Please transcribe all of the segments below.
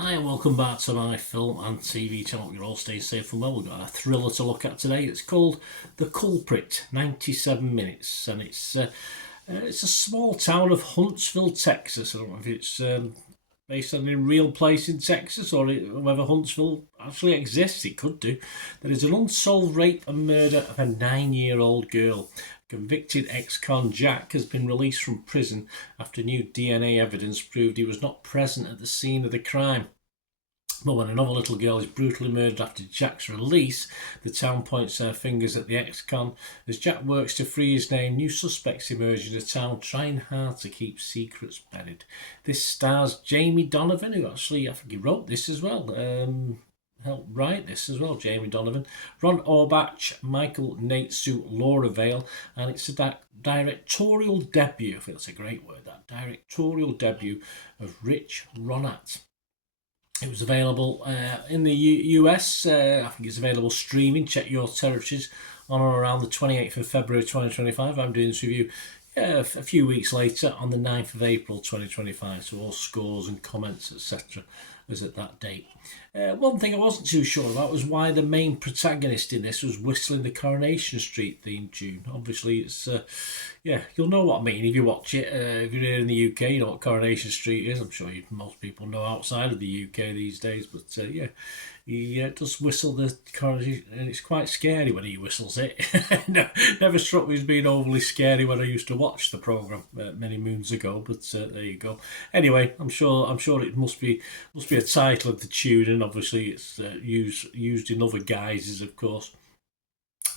Hi and welcome back to my film and TV channel. You're all staying safe and well. We've got a thriller to look at today. It's called The Culprit, 97 minutes, and it's a small town of Huntsville, Texas. I don't know if it's based on a real place in Texas or whether Huntsville actually exists. It could do. There is an unsolved rape and murder of a 9-year-old girl. Convicted ex-con Jack has been released from prison after new DNA evidence proved he was not present at the scene of the crime. But when another little girl is brutally murdered after Jack's release, the town points their fingers at the ex-con. As Jack works to free his name, new suspects emerge in the town, trying hard to keep secrets buried. This stars Jamie Donovan, who actually, I think he wrote this as well. Helped write this as well, Jamie Donovan, Ron Orbach, Michael Natsu, Laura Vale, and it's a directorial debut, I think that's a great word, that directorial debut of Rich Ronat. It was available in the US, I think it's available streaming, check your territories, on or around the 28th of February 2025. I'm doing this review a few weeks later on the 9th of April 2025, so all scores and comments etc. was at that date. One thing I wasn't too sure about was why the main protagonist in this was whistling the Coronation Street theme tune. Obviously, it's you'll know what I mean if you watch it. If you're here in the UK, you know what Coronation Street is. I'm sure most people know outside of the UK these days, but he does whistle the Coronation, and it's quite scary when he whistles it. Never struck me as being overly scary when I used to watch the programme many moons ago, but there you go. Anyway, I'm sure it must be a title of the tune, and obviously it's used in other guises, of course.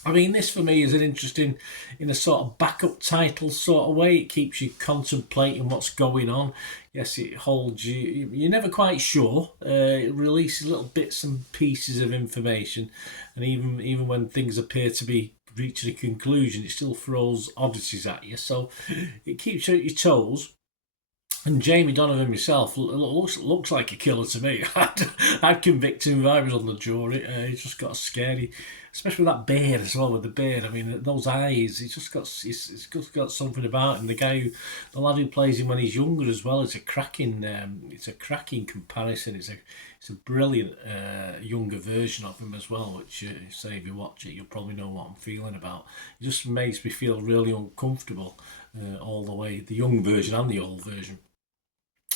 I mean, this for me is an interesting, in a sort of backup title sort of way. It keeps you contemplating what's going on. Yes, it holds you. You're never quite sure. It releases little bits and pieces of information, and even when things appear to be reaching a conclusion, it still throws oddities at you. So it keeps you at your toes. And Jamie Donovan himself looks like a killer to me. I'd convict him if I was on the jury. He's just got a scary, especially with that beard as well. With the beard, I mean, those eyes. He's just got something about him. The lad who plays him when he's younger as well. It's a cracking comparison. It's a brilliant younger version of him as well. Which, say, if you watch it, you'll probably know what I'm feeling about. It just makes me feel really uncomfortable all the way. The young version and the old version.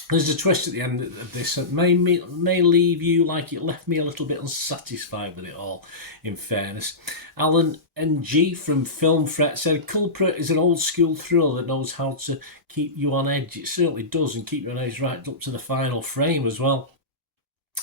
There's a twist at the end of this that may leave you like it left me a little bit unsatisfied with it all, in fairness. Alan Ng from Film Threat said, Culprit is an old school thriller that knows how to keep you on edge. It certainly does, and keep you on edge right up to the final frame as well.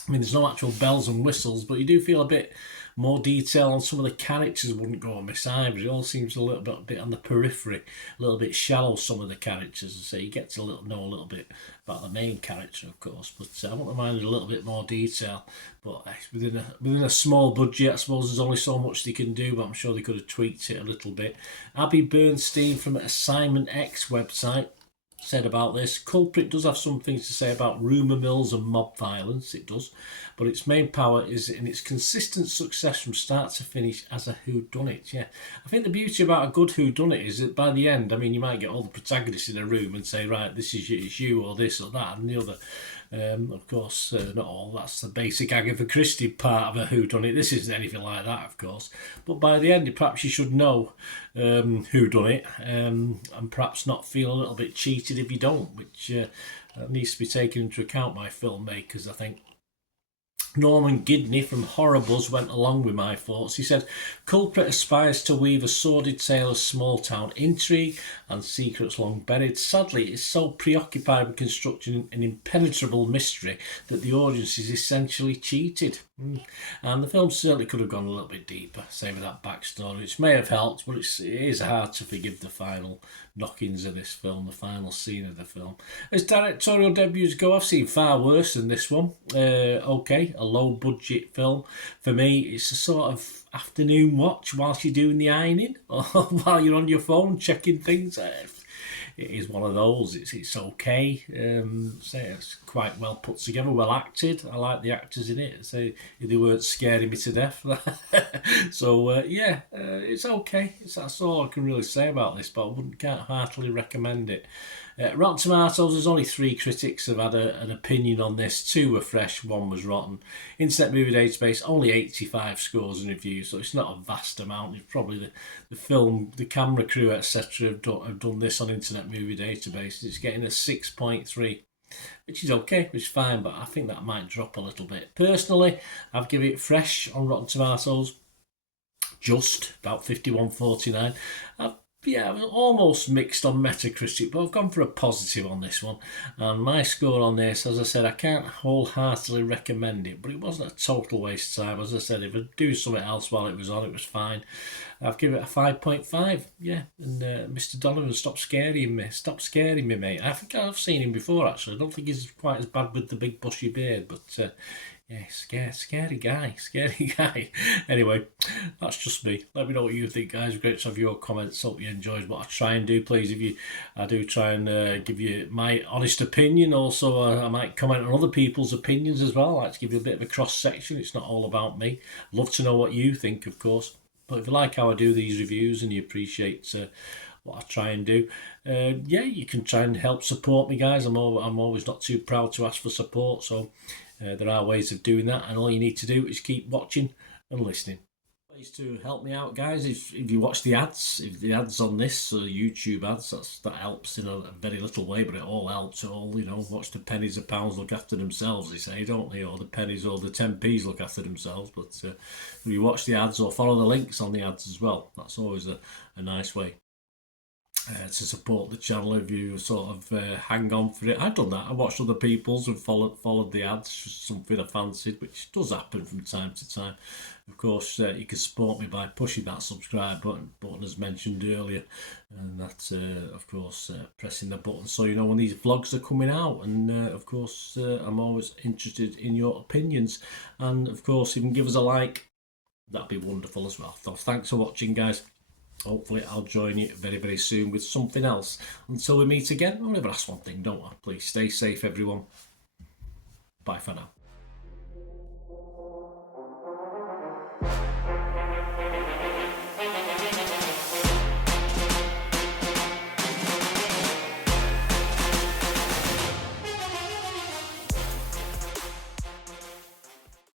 I mean, there's no actual bells and whistles, but you do feel a bit more detail on some of the characters wouldn't go amiss either. It all seems a little bit on the periphery, a little bit shallow, some of the characters. So you get to know a little bit about the main character, of course, but I wouldn't mind a little bit more detail. But within a small budget, I suppose there's only so much they can do, but I'm sure they could have tweaked it a little bit. Abby Bernstein from Assignment X website said about this, Culprit does have some things to say about rumour mills and mob violence, it does, but its main power is in its consistent success from start to finish as a whodunit. Yeah, I think the beauty about a good whodunit is that by the end, I mean, you might get all the protagonists in a room and say, right, this is it's you or this or that and the other. Of course, not all. That's the basic Agatha Christie part of a whodunit. This isn't anything like that, of course. But by the end, perhaps you should know whodunit, and perhaps not feel a little bit cheated if you don't, which needs to be taken into account by filmmakers, I think. Norman Gidney from Horror Buzz went along with my thoughts. He said, Culprit aspires to weave a sordid tale of small-town intrigue and secrets long buried. Sadly, it's so preoccupied with constructing an impenetrable mystery that the audience is essentially cheated. And the film certainly could have gone a little bit deeper, say with that backstory, which may have helped, but it is hard to forgive the final knockings of this film, the final scene of the film. As directorial debuts go, I've seen far worse than this one. Okay, a low-budget film. For me, it's a sort of afternoon watch whilst you're doing the ironing or while you're on your phone checking things. It is one of those. It's okay. It's quite well put together, well acted. I like the actors in it. They weren't scaring me to death. So it's okay. That's all I can really say about this. But can't heartily recommend it. Rotten Tomatoes, there's only 3 critics have had an opinion on this. 2 were fresh, 1 was rotten. Internet Movie Database, only 85 scores and reviews, so it's not a vast amount. It's probably the film, the camera crew, etc. have done this on Internet Movie Database. It's getting a 6.3. Which is okay, which is fine, but I think that might drop a little bit. Personally, I've given it fresh on Rotten Tomatoes, just about 51.49. I was almost mixed on Metacritic, but I've gone for a positive on this one. And my score on this, as I said, I can't wholeheartedly recommend it, but it wasn't a total waste of time. As I said, if I'd do something else while it was on, it was fine. I've given it a 5.5, yeah. And Mr. Donovan, stop scaring me, mate. I think I've seen him before, actually. I don't think he's quite as bad with the big bushy beard, but yeah, scary guy. Anyway, that's just me. Let me know what you think, guys. Great to have your comments. Hope you enjoyed what I try and do. Please, I do try and give you my honest opinion. Also, I might comment on other people's opinions as well. I like to give you a bit of a cross section. It's not all about me. Love to know what you think, of course. But if you like how I do these reviews and you appreciate what I try and do, you can try and help support me, guys. I'm always not too proud to ask for support, so there are ways of doing that, and all you need to do is keep watching and listening. Ways to help me out, guys, if you watch the ads, if the ads on this YouTube ads, that helps in a very little way, but it all helps. Watch the pennies, the pounds look after themselves, they say, don't they? Or the pennies or the 10p's look after themselves. But if you watch the ads or follow the links on the ads as well, that's always a nice way to support the channel. If you sort of hang on for it, I've done that. I watched other people's and followed the ads, just something I fancied, which does happen from time to time. Of course, you can support me by pushing that subscribe button as mentioned earlier, and that's of course pressing the button so you know when these vlogs are coming out. And of course, I'm always interested in your opinions, and of course, if you can give us a like, that'd be wonderful as well. So thanks for watching, guys. Hopefully I'll join you very, very soon with something else. Until we meet again, I'll never ask one thing, don't I? Please stay safe, everyone. Bye for now.